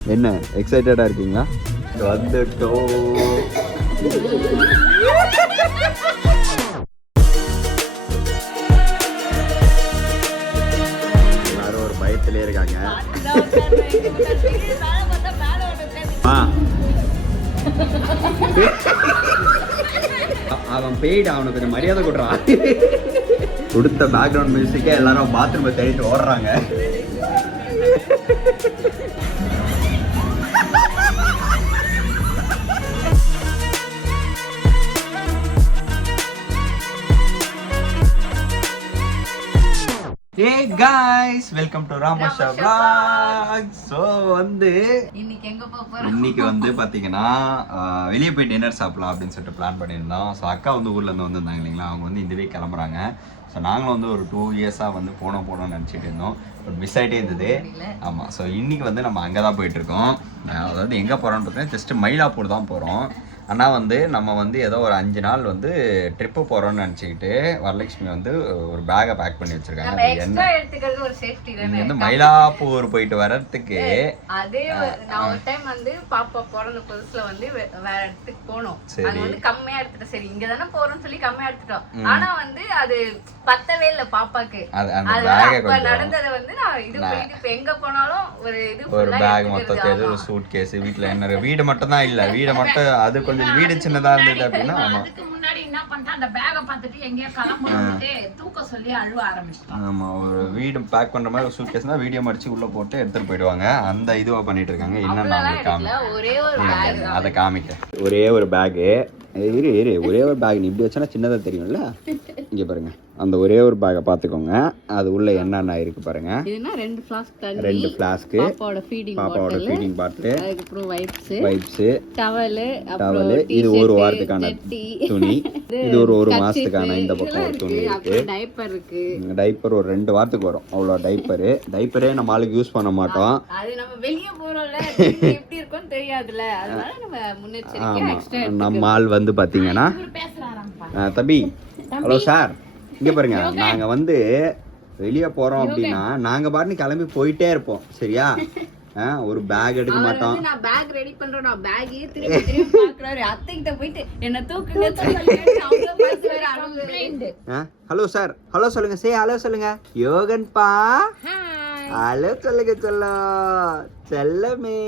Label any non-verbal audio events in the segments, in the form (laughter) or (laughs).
என்ன எக்ஸைட்டடா இருக்கீங்களா? வந்துட்டோம். எல்லாரும் ஒரு பயத்திலே இருக்காங்க. ஆ. அவன் பெய்டு அவனுக்கு கொஞ்சம் மரியாதை கொடுறான் கொடுத்த பேக்ரவுண்ட் மியூசிக்கே எல்லாரும் பாத்ரூமை தேடிட்டு ஓடுறாங்க. Hey guys welcome to Ramasha vlog so வந்து இன்னைக்கு எங்க போறோம்? இன்னைக்கு வந்து (laughs) பாத்தீங்கன்னா வெளியே போய் டின்னர் சாப்பிடலாம் அப்படின்னு சொல்லிட்டு பிளான் பண்ணியிருந்தோம். ஸோ அக்கா வந்து ஊர்ல இருந்து வந்திருந்தாங்க இல்லைங்களா? அவங்க வந்து இந்த வீக் கிளம்புறாங்க. ஸோ நாங்களும் வந்து ஒரு டூ இயர்ஸாக வந்து போனோம் போனோம்னு நினச்சிட்டு இருந்தோம். பட் மிஸ் ஆகிட்டே இருந்தது. ஆமாம் ஸோ இன்னைக்கு வந்து நம்ம அங்கே தான் போயிட்டு இருக்கோம். ஆஹ், அதாவது எங்கே போகிறோம்னு பார்த்தீங்கன்னா ஜஸ்ட் மயிலாப்பூர் தான் போகிறோம் ஆனால் வந்து நம்ம வந்து ஏதோ ஒரு அஞ்சு நாள் வந்து ட்ரிப்பு போகிறோம்னு நினச்சிக்கிட்டு வரலட்சுமி வந்து ஒரு பேக்கை பேக் பண்ணி வச்சுருக்காங்க என்ன எக்ஸ்ட்ரா எடுத்துக்கிறது ஒரு சேஃப்டி தானே வந்து மயிலாப்பூர் போயிட்டு வர்றதுக்கு அதே நான் ஒரு டைம் வந்து பாப்பா பிறந்த புதுசுல வந்து வேற இடத்துக்கு போனோம் சரி. அது வந்து கம்மியா எடுத்துட்டோம் சரி இங்க தானே போறோம்னு சொல்லி கம்மியா எடுத்துட்டோம் ஆனா வந்து அது பத்தவே இல்ல பாப்பாக்கு அது அந்த அப்ப கொஞ்சம் நடந்ததை வந்து நான் இது பண்ணிட்டு இப்ப எங்க போனாலும் ஒரு இது ஒரு பேக். மொத்தத்தை ஒரு. சூட் கேஸ் வீட்டில் என்ன? வீடு மட்டும் தான் இல்லை வீடு மட்டும் அது கொஞ்சம் வீடு சின்னதாக இருந்தது அப்படின்னா ஆமாம் அதுக்கு முன்னாடி என்ன பண்ணிட்டான் அந்த பேகை பார்த்துட்டு எங்கேயோ கிளம்பிட்டு தூக்க சொல்லி அழுவ ஆரம்பிச்சிட்டான் ஆமாம் ஒரு வீடு பேக் பண்ணுற மாதிரி ஒரு சூட் கேஸ்னா வீடியோ மடிச்சு உள்ளே போட்டு எடுத்துகிட்டு போயிடுவாங்க. அந்த இதுவாக பண்ணிட்டு இருக்காங்க. என்னென்ன அதை காமிக்க ஒரே ஒரு பேகு இரு இரு ஒரே ஒரு பேக் நீ இப்படி வச்சனா சின்னதாக தெரியும்ல? இங்கே பாருங்க. அந்த ஒரே ஒரு பேக்கை பார்த்துக்கோங்க அது உள்ள என்னென்ன இருக்கு பாருங்க. இதுனா ரெண்டு ஃபிளாஸ்க் தண்ணி ரெண்டு ஃப்ளாஸ்க்கு பாப்பாவோட ஃபீடிங் பாப்பாவோட ஃபீடிங் பாட்டில் அதுக்கப்புறம் வைப்ஸ் வைப்ஸு டவலு டவலு இது ஒரு வாரத்துக்கான துணி. இது ஒரு ஒரு மாசத்துக்கான இந்த பக்கம் ஒரு துணி இருக்கு. அப்புறம் டைப்பர் இருக்கு. டைப்பர் ஒரு ரெண்டு வாரத்துக்கு வரும். அவ்வளோ டைப்பரு டைப்பரே நம்ம ஆளுக்கு யூஸ் பண்ண மாட்டோம். அது நம்ம வெளிய போறோம்ல. திரும்பி எப்படி இருக்கும்னு தெரியாதுல அதனால நம்ம ஆமாம் நம்ம ஆள் வந்து பார்த்தீங்கன்னா தம்பி ஹலோ சார் இங்கே பாருங்க. நாங்கள் வந்து வெளியே போகிறோம் அப்படின்னா நாங்கள் பாட்டு கிளம்பி போயிட்டே இருப்போம் சரியா? ஒரு பேக் எடுக்க மாட்டோம். நான் பேக் ரெடி பண்றேன் நான் பேக்கே திரும்பி திரும்பி பாக்குறாரு அத்தை கிட்ட போயிட்டு என்ன தூக்குங்க தூக்குங்க அவங்க பேசுறாரு அழுகுது ஹலோ சார். ஹலோ சொல்லுங்க சே ஹலோ சொல்லுங்க. யோகன்பா ஹலோ சொல்லுங்க செல்லம். செல்லமே.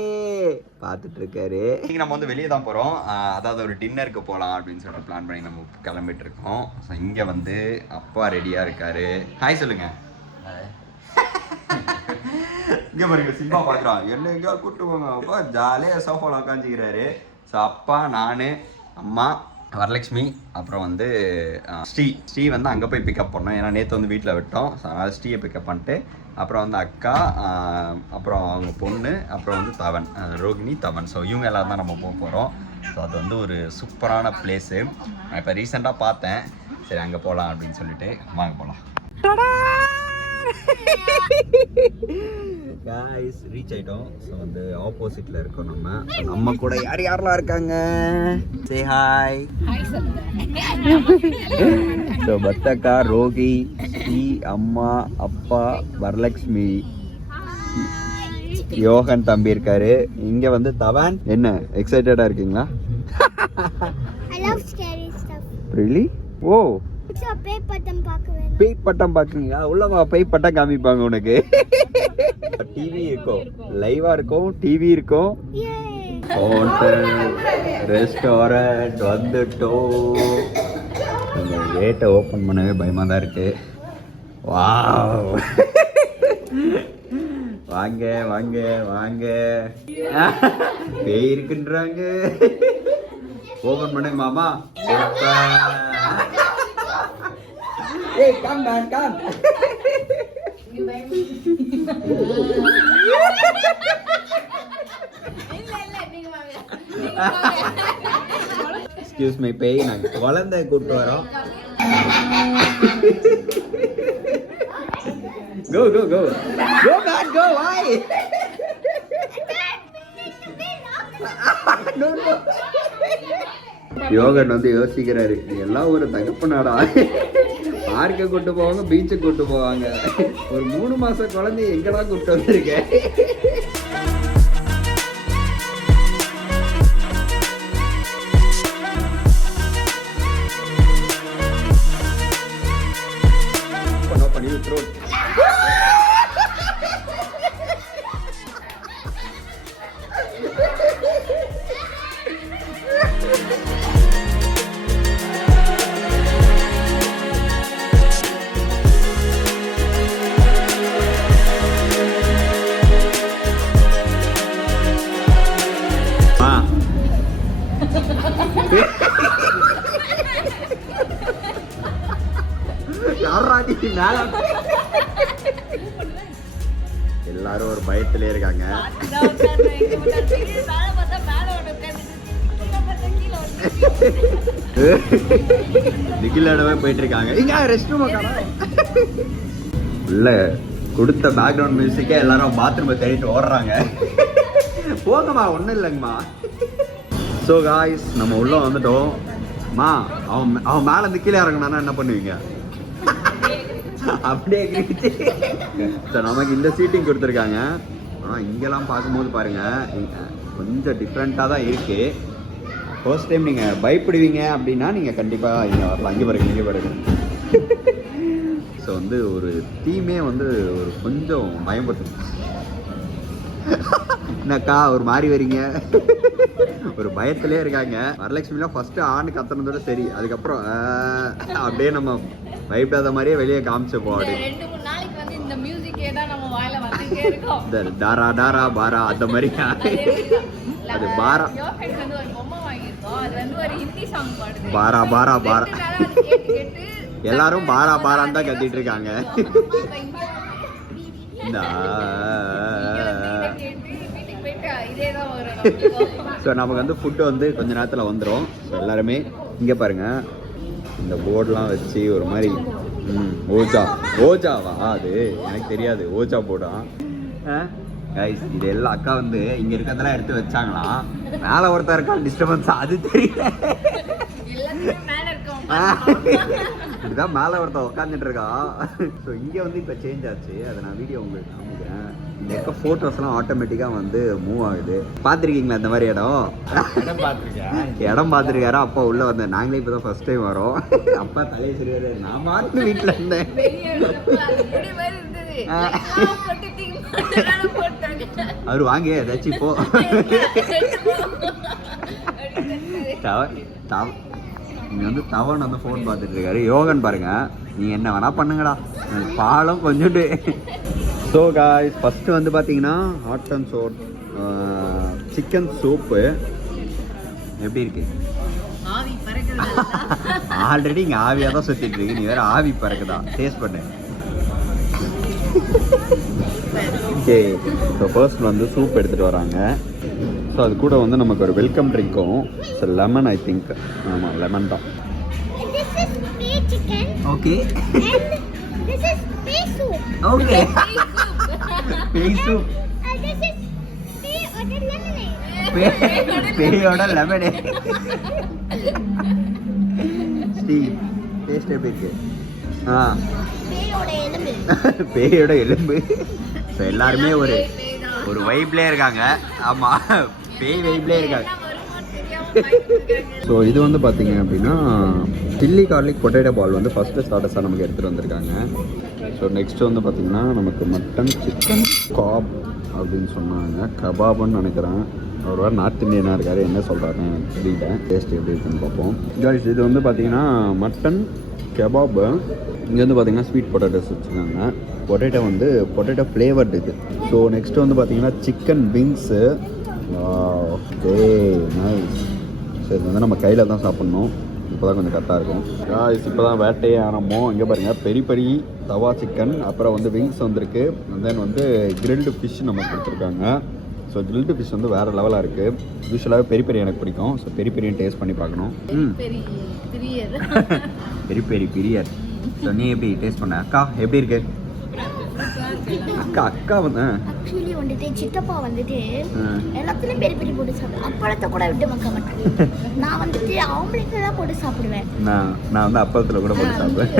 பார்த்துட்டு இருக்காரு இன்னைக்கு நம்ம வந்து வெளியே தான் போகிறோம் அதாவது ஒரு டின்னருக்கு போகலாம் அப்படின்னு சொல்லிட்டு பிளான் பண்ணி நம்ம கிளம்பிட்டு இருக்கோம் ஸோ இங்கே வந்து அப்பா ரெடியாக இருக்காரு. ஹாய் சொல்லுங்க. (laughs) இங்கே பாருங்க சினிமா பார்க்குறான். என்ன எங்கேயா கூப்பிட்டு போங்க. அப்பா ஜாலியாக சோஃபாவில் உட்காந்துக்கிறாரு ஸோ அப்பா நான் அம்மா வரலட்சுமி அப்புறம் வந்து ஸ்ரீ ஸ்ரீ வந்து அங்கே போய் பிக்கப் பண்ணோம். ஏன்னா நேற்று வந்து வீட்டில் விட்டோம். அதனால் ஸ்ரீயை பிக்கப் பண்ணிட்டு அப்புறம் வந்து அக்கா அப்புறம் அவங்க பொண்ணு அப்புறம் வந்து தவன் ரோகிணி தவன். ஸோ இவங்க எல்லாம் தான் நம்ம போக போகிறோம் ஸோ அது வந்து ஒரு சூப்பரான பிளேஸு நான் இப்போ ரீசெண்டாக பார்த்தேன். சரி அங்கே போகலாம் அப்படின்னு சொல்லிட்டு வாங்க போகலாம் (laughs) காய்ஸ் ரீச் ஆயிட்டோம். ஸோ வந்து ஆப்போசிட்ல இருக்கோம் நம்ம. நம்ம கூட யார் யாரெல்லாம் இருக்காங்க? சே ஹாய் ஸோ பத்தக்கா ரோகி ஸ்ரீ அம்மா அப்பா வரலக்ஷ்மி. யோகன் தம்பி இருக்காரு. இங்க வந்து தவான். என்ன எக்ஸைட்டடா இருக்கீங்களா? I love scary stuff. Really oh பேய் பட்டம் பார்க்க வேணும். பேய் பட்டம் பாக்குறீங்களா உள்ளவா பேய் பட்டம் காமிப்பாங்க உனக்கு. டிவி இருக்கும். லைவா இருக்கும் டிவி இருக்கும்! ஹோட்டல் ரெஸ்டாரண்ட் வந்துட்டோம். இந்த கேட்டை ஓப்பன் பண்ணவே பயமாக தான் இருக்கு. வாவ் வாங்க வாங்க வாங்க. பேய் இருக்குன்றாங்க. ஓப்பன் பண்ணு மாமா. Hey, come man, come. Excuse me பேய் நாங்கள் குழந்தை கூப்பிட்டு வரோம். கோ கோ கோ கோ மேன் கோ வாய் யோகன் வந்து யோசிக்கிறாரு. எல்லாம் ஒரு தகப்பனாடா. பார்க்க கூட்டு போவாங்க பீச்சை கூட்டு போவாங்க. ஒரு மூணு மாசம் குழந்தைய எங்கடா கூப்பிட்டு வந்திருக்கேன் யாரா மேல எல்லாரும் ஒரு பயத்திலே இருக்காங்க. இதான் உட்கார்ந்து போயிட்டு இருக்காங்க இங்க ரெஸ்ட் ரூம் உள்ள கொடுத்த பேக்ரவுண்ட் மியூசிக்கே எல்லாரும் பாத்ரூமை தேடிட்டு ஓடுறாங்க. போங்கம்மா ஒன்றும் இல்லைங்கம்மா. ஸோ காய்ஸ் நம்ம உள்ள வந்துட்டோம். மா அவன் அவன் மேல இருந்து கீழே இறங்கினானா என்ன பண்ணுவீங்க? அப்படியே கிழிச்சு. ஸோ நமக்கு இந்த சீட்டிங் கொடுத்துருக்காங்க. ஆனால் இங்கெல்லாம் பார்க்கும்போது பாருங்கள் கொஞ்சம் டிஃப்ரெண்ட்டாக தான் இருக்குது ஃபர்ஸ்ட் டைம் நீங்கள் பயப்படுவீங்க அப்படின்னா நீங்கள் கண்டிப்பாக இங்கே வரலாம். இங்கே பாருங்க இங்கே பாருங்க. ஸோ வந்து ஒரு தீமே வந்து ஒரு கொஞ்சம் பயன்படுத்து என்னக்கா ஒரு மாதிரி வரீங்க? ஒரு பயத்திலே இருக்காங்க. வரலட்சுமிலாம் ஃபர்ஸ்ட் ஆண் கத்துனதோட சரி. அதுக்கப்புறம் அப்படியே நம்ம பயப்படாத மாதிரியே வெளியே காமிச்சப்போம் இந்த அப்படி ரெண்டு மூணு நாளைக்கு வந்து இந்த மியூசிக்கே தான் நம்ம வாயில வந்துட்டே இருக்கோம். இந்த டாரா டாரா பாரா அந்த மாதிரி. அது பாரா. பாரா பாரா பாரா. (laughs) எல்லாரும் பாரா பாரான்னு தான் கத்திட்டு இருக்காங்க. இந்த ஸோ நமக்கு வந்து ஃபுட்டு வந்து கொஞ்ச நேரத்தில் வந்துடும் ஸோ எல்லாருமே இங்கே பாருங்க. இந்த போர்டெலாம் வச்சு ஒரு மாதிரி ம் ஓஜா. ஓஜாவா? அது எனக்கு தெரியாது. ஓஜா போர்டா கைஸ் இது எல்லாம் அக்கா வந்து இங்கே இருக்கிறதெல்லாம் எடுத்து வச்சாங்களாம் மேலே ஒருத்தர் இருக்கா டிஸ்டர்பன்ஸ் அது தெரியல. எல்லாத்துக்கும் மேல இருக்கோம் இதுதான் மேலே ஒருத்தன் உட்காந்துட்டு இருக்கான் ஸோ இங்கே வந்து இப்போ சேஞ்ச் ஆச்சு. அதை நான் வீடியோ உங்களுக்கு காமிக்கிறேன். இங்கே இருக்க ஃபோட்டோஸ்லாம் ஆட்டோமேட்டிக்காக வந்து மூவ் ஆகுது. பார்த்துருக்கீங்களா இந்த மாதிரி இடம்? இடம் பார்த்துருக்காரு? அப்பா உள்ளே வந்தேன் நாங்களே இப்போ தான் ஃபஸ்ட் டைம் வரோம். அப்பா தலையை சரியாரு நான் மாட்டு வீட்டில் இருந்தேன். அவர் வாங்க ஏதாச்சும் இப்போ (laughs) இங்கே வந்து தவன் வந்து ஃபோன் பார்த்துட்டு இருக்காரு. யோகன் பாருங்க. நீங்கள் என்ன வேணா பண்ணுங்கடா. பாலம் கொஞ்சோண்டு ஸோ காய்ஸ் ஃபஸ்ட்டு வந்து பார்த்தீங்கன்னா hot and sour chicken soup எப்படி இருக்கு? ஆல்ரெடி இங்கே ஆவியாக தான் சுற்றிட்டு இருக்கு. நீ வேற ஆவி பறக்குதா? டேஸ்ட் பண்ணு. ஓகே ஸோ ஃபர்ஸ்ட் வந்து சூப் எடுத்துகிட்டு வராங்க. ஸோ அது கூட வந்து நமக்கு ஒரு வெல்கம் ட்ரிங்க்கும் ஸோ லெமன் ஐ திங்க் ஆமாம் லெமன் தான். Okay and this is pea soup. Okay. பேயோட lemon ஸ்டீவ் டேஸ்ட் எப்படி இருக்கு? ஆ. பேயோட எலும்பு. பேயோட எலும்பு. ஸோ எல்லாருமே ஒரு ஒரு வைப்லேயே இருக்காங்க. ஆமாம் பேய் வைப்லேயே இருக்காங்க ஸோ இது வந்து பார்த்தீங்க அப்படின்னா சில்லி கார்லிக் பொட்டேட்டோ பால் வந்து ஃபஸ்ட்டு ஸ்டார்டர்ஸாக நமக்கு எடுத்துகிட்டு வந்திருக்காங்க. ஸோ நெக்ஸ்ட் வந்து பார்த்தீங்கன்னா நமக்கு மட்டன் சிக்கன் காப் அப்படின்னு சொன்னாங்க. கபாப்னு நினைக்கிறேன். அவர் வேறு நார்த் இந்தியனாக இருக்காரு என்ன சொல்கிறாருன்னு எனக்கு தெரியல. டேஸ்ட் எப்படி இருக்குன்னு பார்ப்போம். Guys இது வந்து பார்த்தீங்கன்னா மட்டன் கெபாபு இங்கே வந்து பார்த்தீங்கன்னா ஸ்வீட் பொட்டேட்டோஸ் வச்சுருக்காங்க. பொட்டேட்டோ வந்து பொட்டேட்டோ ஃப்ளேவர்டு இது. ஸோ நெக்ஸ்ட் வந்து பார்த்தீங்கன்னா சிக்கன் விங்ஸு ஓகே நைஸ் சரி இது வந்து நம்ம கையில் தான் சாப்பிட்ணும். இப்போ தான் கொஞ்சம் கரெக்டாக இருக்கும். காய்ஸ் இப்போ தான் வேட்டையே ஆரம்பம். இங்கே பாருங்கள் பெரி பெரி தவா சிக்கன் அப்புறம் வந்து விங்ஸ் வந்திருக்கு. தென் வந்து கிரில்டு ஃபிஷ் நமக்கு கொடுத்துருக்காங்க. ஸோ கிரில்டு ஃபிஷ் வந்து வேறு லெவலாக இருக்குது யூஸ்வலாகவே பெரி பெரி எனக்கு பிடிக்கும். ஸோ பெரி பெரியும் டேஸ்ட் பண்ணி பார்க்கணும். ம். பெரிய பிரியர். பெரி பெரி பிரியர். ஸோ நீ எப்படி டேஸ்ட் பண்ண? அக்கா எப்படி இருக்கு? அக்கா அக்கா வந்து ஆக்சுவலி வந்துட்டு சித்தப்பா வந்துட்டு. எல்லாத்துலயும் பெரிய பெரிய போட்டு சாப்பிடுவேன் அப்பளத்தை கூட விட்டு மக்க மாட்டேன் (laughs) நான் வந்துட்டு ஆம்பளைக்கு தான் போட்டு சாப்பிடுவேன். நான் நான் வந்து அப்பளத்தில் கூட போட்டு சாப்பிடுவேன்.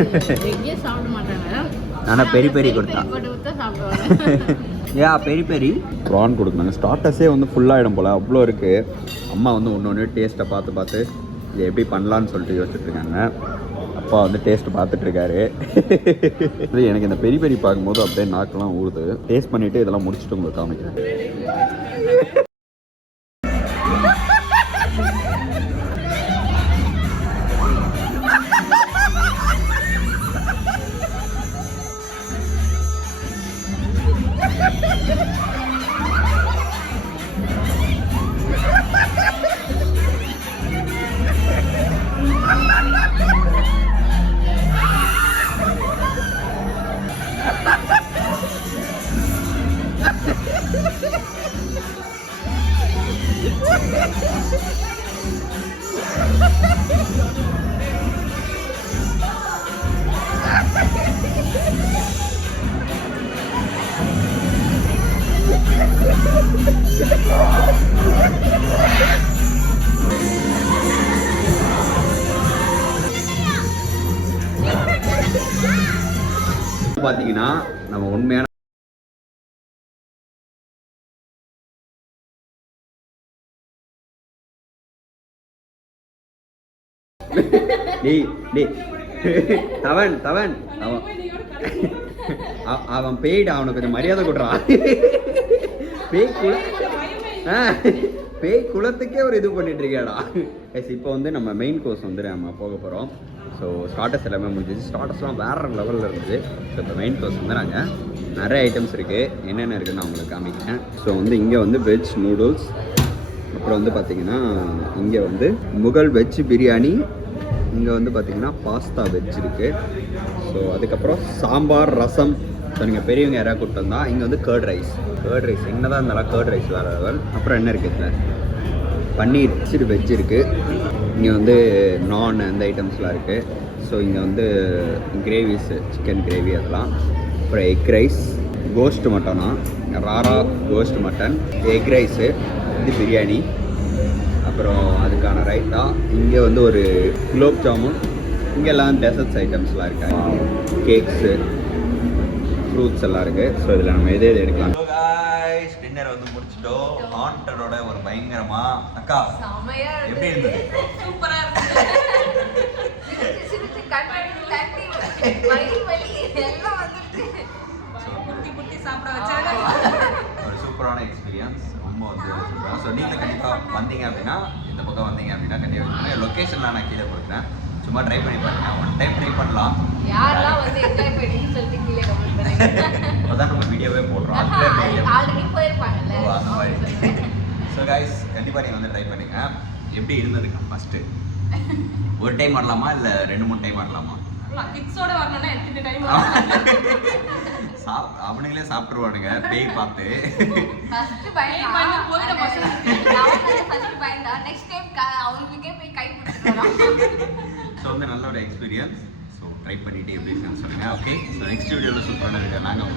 சாப்பிட பெரி பெரி கொடுத்தா. (laughs) யா பெரி பெரி. ப்ரான் கொடுக்குறாங்க ஸ்டார்டர்ஸே வந்து ஃபுல்லாகிடும் போல். அவ்வளோ இருக்குது அம்மா வந்து ஒன்று ஒன்று டேஸ்ட்டை பார்த்து பார்த்து இதை எப்படி பண்ணலான்னு சொல்லிட்டு யோசிச்சுட்டு இருக்காங்க. அப்பா வந்து டேஸ்ட் பார்த்துட்டு இருக்காரு எனக்கு இந்த பெரிய பெரிய பார்க்கும்போது அப்படியே நாக்கெல்லாம் ஊறுது. டேஸ்ட் பண்ணிட்டு இதெல்லாம் முடிச்சுட்டு உங்களுக்கு காமிக்கிறேன். பார்த்தீங்கன்னா நம்ம உண்மையான தவன் தவன். அவன் அவன் பெய்டு அவனுக்கு கொஞ்சம் மரியாதை கொடுறான் பேய் குல பேய் குலத்துக்கே ஒரு இது பண்ணிட்டு இருக்கியாடா எஸ் இப்போ வந்து நம்ம மெயின் கோர்ஸ் வந்து நம்ம போக போகிறோம் ஸோ ஸ்டார்டர்ஸ் எல்லாமே முடிஞ்சிச்சு. ஸ்டார்டர்ஸ்லாம் வேறு லெவலில் இருந்துச்சு ஸோ இப்போ மெயின் கோர்ஸ் வந்து நாங்கள் நிறைய ஐட்டம்ஸ் இருக்குது என்னென்ன இருக்குன்னு நான் உங்களுக்கு காமிக்கிறேன். ஸோ வந்து இங்கே வந்து வெஜ் நூடுல்ஸ் அப்புறம் வந்து பார்த்தீங்கன்னா இங்கே வந்து முகல் வெஜ் பிரியாணி. இங்கே வந்து பார்த்தீங்கன்னா பாஸ்தா வெஜ் இருக்குது ஸோ அதுக்கப்புறம் சாம்பார் ரசம் ஸோ நீங்கள் பெரியவங்க யாராவது கூப்பிட்டு வந்தால் இங்கே வந்து கேர்ட் ரைஸ் கேர்ட் ரைஸ் என்னதான் இருந்தாலும் கேர்ட் ரைஸ் வேறு அப்புறம் என்ன இருக்குது இதில்? பன்னீர் சிறு வெஜ் இருக்குது இங்கே வந்து நான் அந்த ஐட்டம்ஸ்லாம் இருக்குது ஸோ இங்கே வந்து கிரேவிஸு சிக்கன் கிரேவி அதெல்லாம். அப்புறம் எக் ரைஸ் கோஸ்ட் மட்டனா Rara cost mutton egg rice இது பிரியாணி அப்புறம் அதுக்கான ரைட்டா இங்கே வந்து ஒரு குலோப் ஜாமுன். இங்கெல்லாம் டெசர்ட்ஸ் ஐட்டம்ஸ்லாம் இருக்காங்க. கேக்ஸு ஃப்ரூட்ஸ் எல்லாம் இருக்கு. ஸோ இதில் நம்ம எது எது எடுக்கலாம்? டின்னர் வந்து முடிச்சிட்டோம். ஹாண்டரோட ஒரு பயங்கரமா அக்கா எப்படி இருந்தது? சூப்பரா ஒரு சூப்பரான எக்ஸ்பீரியன்ஸ் ரொம்ப வந்து சூப்பராக ஸோ நீங்கள் கண்டிப்பாக வந்தீங்க அப்படின்னா இந்த பக்கம் வந்தீங்க அப்படின்னா கண்டிப்பாக லொக்கேஷன்லாம் நான் கீழே கொடுக்குறேன். சும்மா ட்ரை பண்ணி பாருங்க. ஒன் டைம் ட்ரை பண்ணலாம். யாரெல்லாம் வந்து என்ஜாய் பண்ணிட்டு சொல்லிட்டு கீழே (laughs) அதான் நம்ம வீடியோவே போடுறோம். ஆல்ரெடி போயிருப்பாங்கல்ல. அந்த மாதிரி. (laughs) ஸோ கைஸ் கண்டிப்பாக நீங்கள் வந்து ட்ரை பண்ணுங்க. எப்படி இருந்ததுங்க ஃபஸ்ட்டு ஒரு டைம் வரலாமா இல்லை ரெண்டு மூணு டைம் வரலாமா கிட்ஸோட வரணும்னா எத்தனை டைம் (laughs) சாப் அவனுங்களே சாப்பிட்ருவானுங்க பேய் பார்த்து. ஃபர்ஸ்ட் ஃபர்ஸ்ட் பயந்தா நெக்ஸ்ட் டைம் அவங்களுக்கே போய் கை பிடிச்சிடலாம் ஸோ வந்து நல்ல ஒரு எக்ஸ்பீரியன்ஸ் ட்ரை பண்ணிட்டு எப்படி இருக்குன்னு ஓகே ஸோ நெக்ஸ்ட் வீடியோவில் சூப்பரான வீடியோ நாங்கள்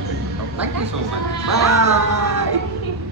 தேங்க்யூ ஸோ மச் பாய்